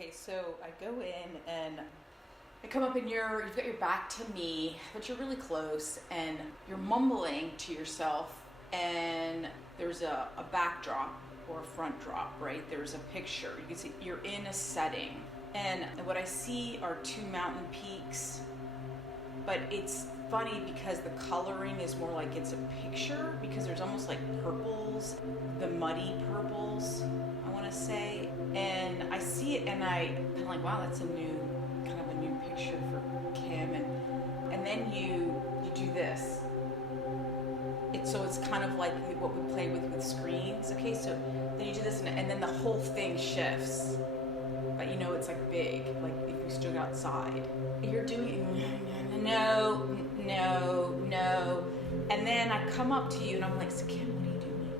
Okay, so I go in and I come up and you've got your back to me, but you're really close and you're mumbling to yourself, and there's a backdrop or a front drop, right? There's a picture. You can see you're in a setting, and what I see are two mountain peaks, but it's funny because the coloring is more like it's a picture, because there's almost like purples, the muddy purples, I want to say. And I see it and I'm like, wow, that's kind of a new picture for Kim. And then you do this. It's kind of like what we play with screens. Okay, so then you do this and then the whole thing shifts. But it's like big, like if you stood outside. You're doing no. And then I come up to you and I'm like, so Kim, what are you doing?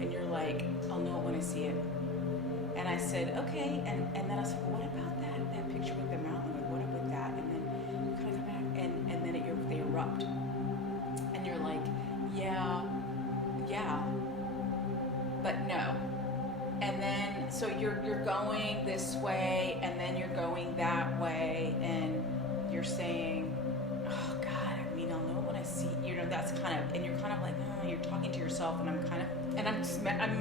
And you're like, I'll know it when I see it. And I said, okay. And then I said, well, what about that picture with the mountain? Like, what about that? And then you kind of come back and then they erupt. And you're like, yeah, but no. And then, so you're going this way, and then you're going that way, and you're saying, oh God, I'll know when I see, that's kind of, and you're kind of like, oh, you're talking to yourself, and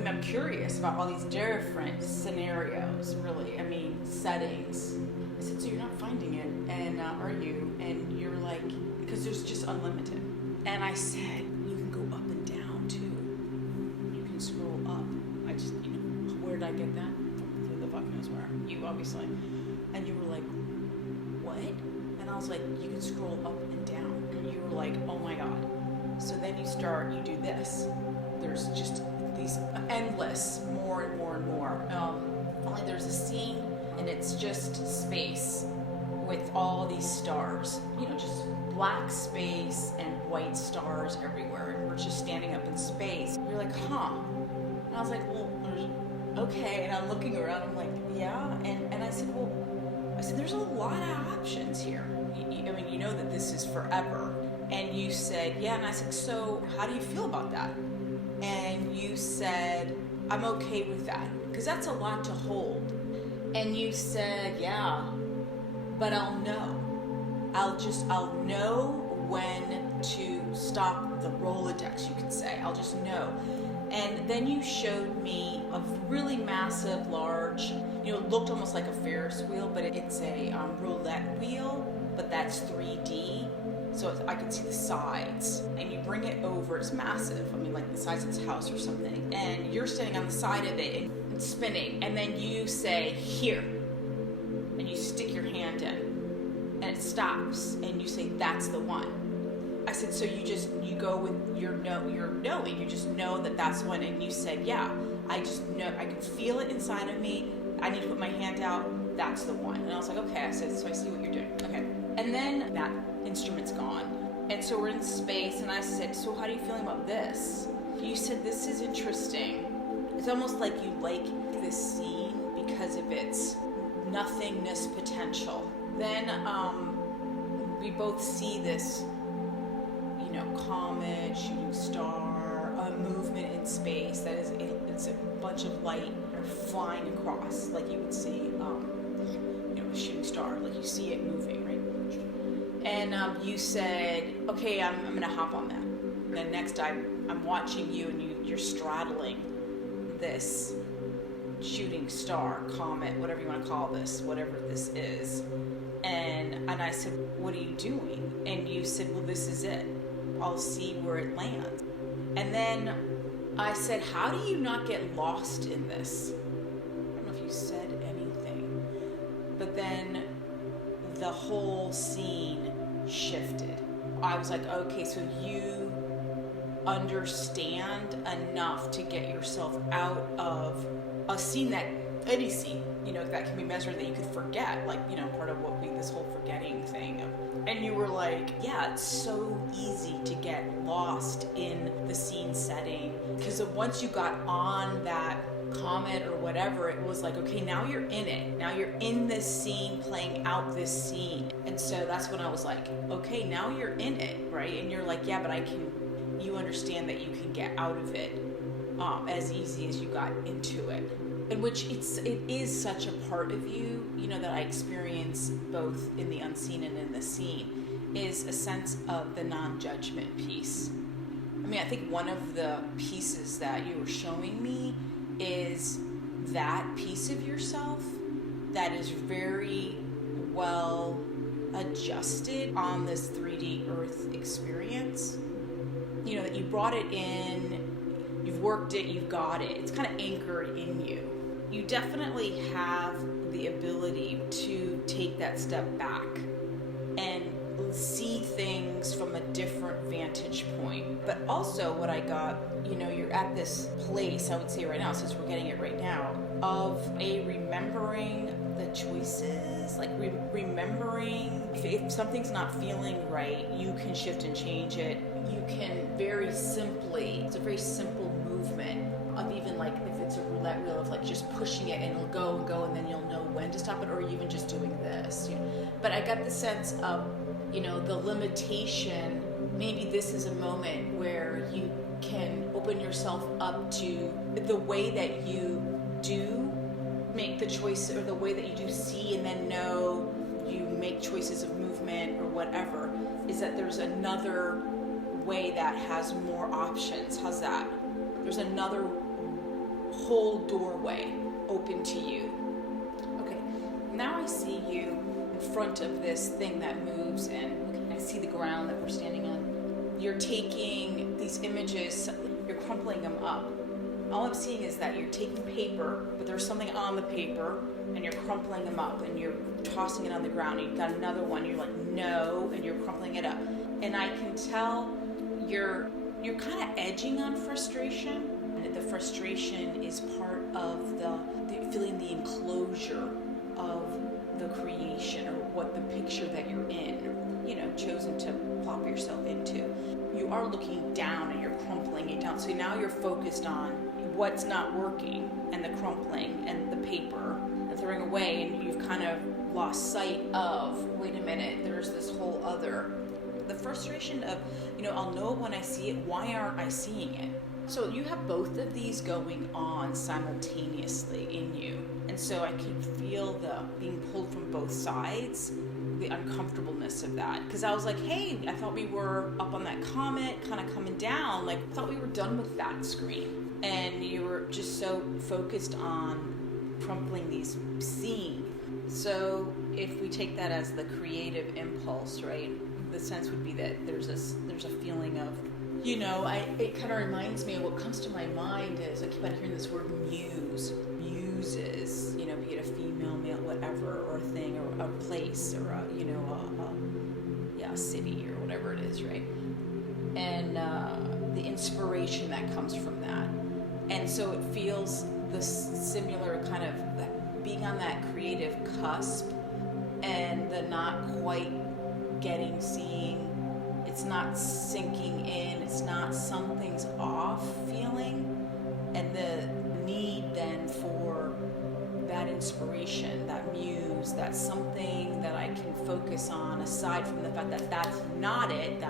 I'm curious about all these different scenarios, really, settings. I said, so you're not finding it, and are you? And you're like, because there's just unlimited. And I said, you can go up and down too. You can scroll up. I just, where did I get that? Who the fuck knows where? You, obviously. And you were like, what? And I was like, you can scroll up and down. And you were like, oh my God. So then you do this. There's just these endless, more and more and more. Finally, there's a scene, and it's just space with all these stars. Just black space and white stars everywhere. And we're just standing up in space. You're like, huh? And I was like, well, okay. And I'm looking around. I'm like, yeah. And I said, there's a lot of options here. You know that this is forever. And you said, yeah. And I said, so how do you feel about that? And you said, I'm okay with that, because that's a lot to hold. And you said, yeah, but I'll know. I'll know when to stop the Rolodex, you could say. I'll just know. And then you showed me a really massive, large, it looked almost like a Ferris wheel, but it's a roulette wheel, but that's 3D. So I could see the sides. And you bring it over, it's massive. Like the size of this house or something. And you're standing on the side of it and it's spinning. And then you say, here. And you stick your hand in. And it stops. And you say, that's the one. I said, so you go with your knowing. You just know that that's one. And you said, yeah, I just know. I can feel it inside of me. I need to put my hand out. That's the one. And I was like, okay. I said, so I see what you're doing. Okay. And then that instrument's gone. And so we're in space, and I said, so how are you feeling about this? You said, this is interesting. It's almost like you like this scene because of its nothingness potential. Then we both see this, comet, shooting star, a movement in space that is, it's a bunch of light flying across, like you would see, a shooting star, like you see it moving, right? And you said, okay, I'm going to hop on that. And then next I'm watching you, and you're straddling this shooting star, comet, whatever you want to call this, whatever this is. And I said, what are you doing? And you said, well, this is it. I'll see where it lands. And then I said, how do you not get lost in this? I don't know if you said anything. But then the whole scene shifted. I was like, okay, so you understand enough to get yourself out of a scene, that any scene, that can be measured, that you could forget, like, part of what this whole forgetting thing. And you were like, yeah, it's so easy to get lost in the scene setting, because once you got on that comet or whatever, it was like, okay, now you're in it. Now you're in this scene, playing out this scene. And so that's when I was like, okay, now you're in it, right? And you're like, yeah, but you understand that you can get out of it as easy as you got into it. in which it is such a part of you, that I experience both in the unseen and in the seen, is a sense of the non-judgment piece. I mean, I think one of the pieces that you were showing me is that piece of yourself that is very well adjusted on this 3D Earth experience. That you brought it in, you've worked it, you've got it. It's kind of anchored in you. You definitely have the ability to take that step back and see things from a different vantage point. But also what I got, you're at this place, I would say right now, since we're getting it right now, of a remembering the choices, like remembering if something's not feeling right, you can shift and change it. You can very simply, it's a very simple movement of even like if it's a roulette wheel of like just pushing it and it'll go and go and then you'll know when to stop it, or even just doing this. But I got the sense of, the limitation, maybe this is a moment where you can open yourself up to the way that you do make the choice, or the way that you do see and then know you make choices of movement or whatever, is that there's another way that has more options. How's that? There's another whole doorway open to you. Okay, now I see you in front of this thing that moves, and I see the ground that we're standing on. You're taking these images, you're crumpling them up. All I'm seeing is that you're taking paper, but there's something on the paper, and you're crumpling them up, and you're tossing it on the ground, and you've got another one, you're like, no, and you're crumpling it up. And I can tell you're kind of edging on frustration. And the frustration is part of the feeling the enclosure of the creation, or what the picture that you're in, chosen to plop yourself into. You are looking down and you're crumpling it down. So now you're focused on what's not working, and the crumpling and the paper and throwing away, and you've kind of lost sight of, wait a minute, there's this whole other. The frustration of, I'll know when I see it, why aren't I seeing it? So you have both of these going on simultaneously in you. And so I can feel the being pulled from both sides, the uncomfortableness of that. Because I was like, hey, I thought we were up on that comet, kind of coming down. Like, I thought we were done with that screen. And you were just so focused on crumpling these scenes. So if we take that as the creative impulse, right? The sense would be that there's a feeling of, it kind of reminds me of what comes to my mind is I keep on hearing this word muse. Muses, be it a female, male, whatever, or a thing, or a place, or a city, or whatever it is, right? And the inspiration that comes from that. And so it feels the similar kind of being on that creative cusp, and the not quite seeing, it's not sinking in, it's not something's off feeling, and the need then for that inspiration, that muse, that something that I can focus on, aside from the fact that that's not it,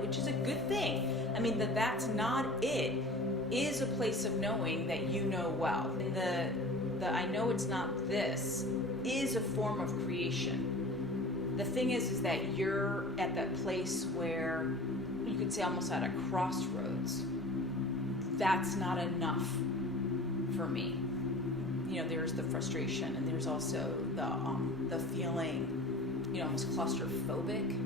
which is a good thing. I mean, that's not it is a place of knowing that you know well. And the I know it's not this is a form of creation. The thing is that you're at that place where you could say almost at a crossroads. That's not enough for me. There's the frustration, and there's also the feeling, almost claustrophobic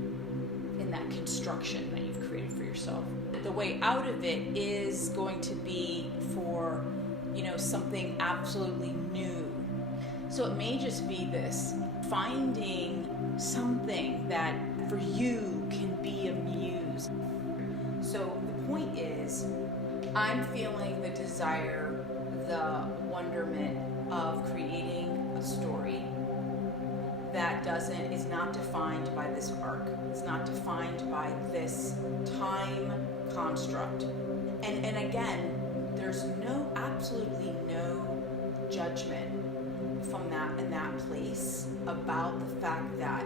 in that construction that you've created for yourself. The way out of it is going to be for, something absolutely new. So it may just be this, finding something that for you can be a muse. So the point is, I'm feeling the desire, the wonderment of creating a story that is not defined by this arc. It's not defined by this time construct. And again, there's absolutely no judgment from that in that place about the fact that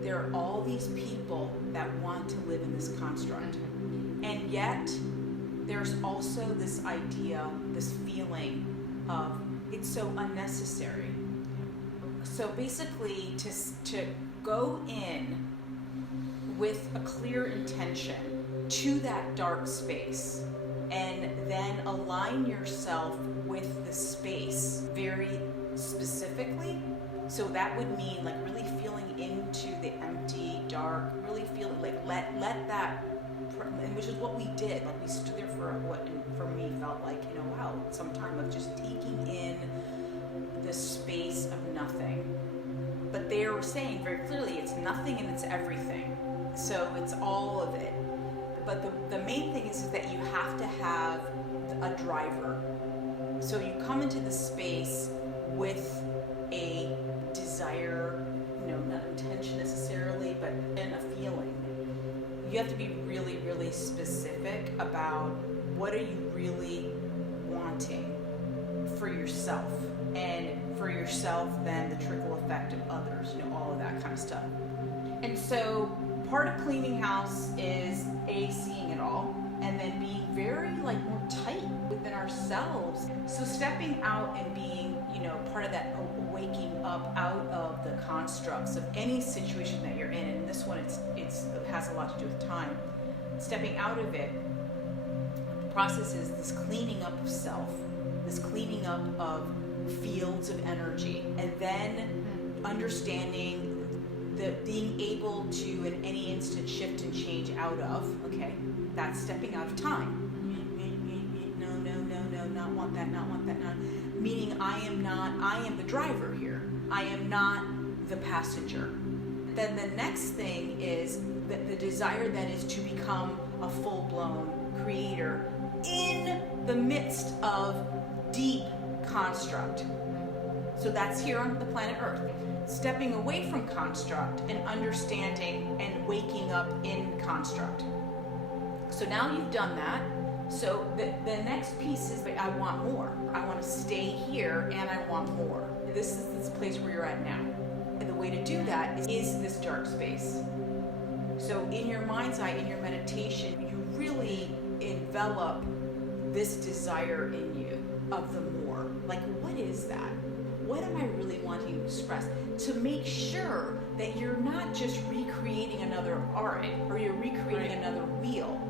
there are all these people that want to live in this construct. And yet, there's also this idea, this feeling of it's so unnecessary. So basically, to go in with a clear intention to that dark space, and then align yourself with the space very specifically. So that would mean like really feeling into the empty, dark, really feeling like let that, and which is what we did. Like we stood there for what for me felt like, wow, some time of just taking in the space of nothing. But they were saying very clearly it's nothing and it's everything. So it's all of it. But the main thing is that you have to have a driver. So you come into the space with a desire, not intention necessarily, but then a feeling. You have to be really, really specific about what are you really wanting for yourself. And for yourself, then the trickle effect of others, all of that kind of stuff. And so part of cleaning house is seeing it all, and then being very more tight within ourselves. So stepping out and being, part of that waking up out of the constructs of any situation that you're in. And this one, it has a lot to do with time. Stepping out of it, the process is this cleaning up of self, this cleaning up of fields of energy, and then understanding that being able to in any instant shift and change out of, okay, that's stepping out of time. No, not want that, not. Meaning I am the driver here. I am not the passenger. Then the next thing is that the desire then is to become a full-blown creator in the midst of deep construct. So that's here on the planet Earth. Stepping away from construct and understanding and waking up in construct. So now you've done that. So the next piece is I want more. I want to stay here and I want more. This is this place where you're at now. And the way to do that is this dark space. So in your mind's eye, in your meditation, you really envelop this desire in you of the more. Like, what is that? What am I really wanting to express? To make sure that you're not just recreating another arc or you're recreating another wheel.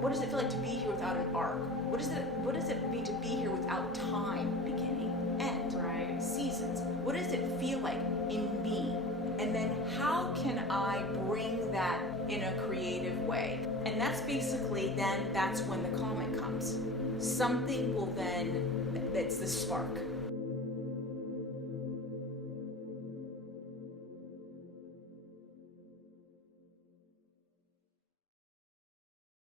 What does it feel like to be here without an arc? What does it mean to be here without time, beginning, end, seasons? What does it feel like in me? And then how can I bring that in a creative way? And that's basically that's when the comet comes. Something will then, that's the spark.